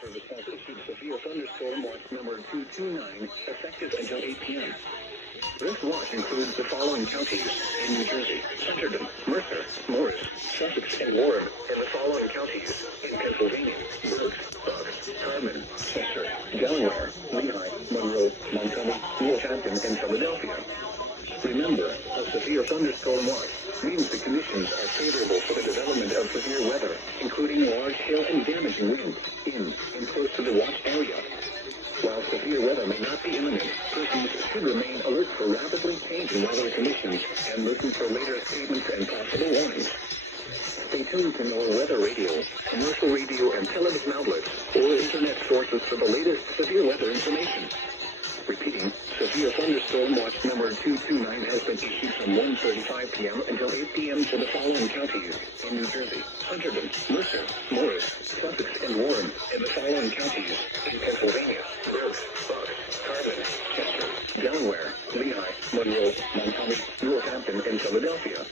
Service has issued severe thunderstorm watch number 229, effective until 8 p.m. This watch includes the following counties in New Jersey: Hunterdon, Mercer, Morris, Sussex, and Warren, and the following counties in Pennsylvania: Berks, Bucks, Carbon, Chester, Delaware, Lehigh, Monroe, Montgomery, Northampton, and Philadelphia. Remember, a severe thunderstorm watch means the conditions are favorable for the development of severe weather, including large hail and damaging winds in and close to the watch area. While severe weather may not be imminent, persons should remain alert for rapidly changing weather conditions and listen for later statements and possible warnings. Stay tuned to NOAA weather radio, commercial radio and television outlets, or internet sources for the latest severe weather information. Repeating, severe thunderstorm watch number 229 has been issued from 1:35 p.m. until 8 p.m. for the following counties in New Jersey: Hunterdon, Mercer, Morris, Sussex, and Warren, and the following counties in Pennsylvania: Berks, Bucks, Carbon, Chester, Delaware, Lehigh, Monroe, Montgomery, Northampton, and Philadelphia.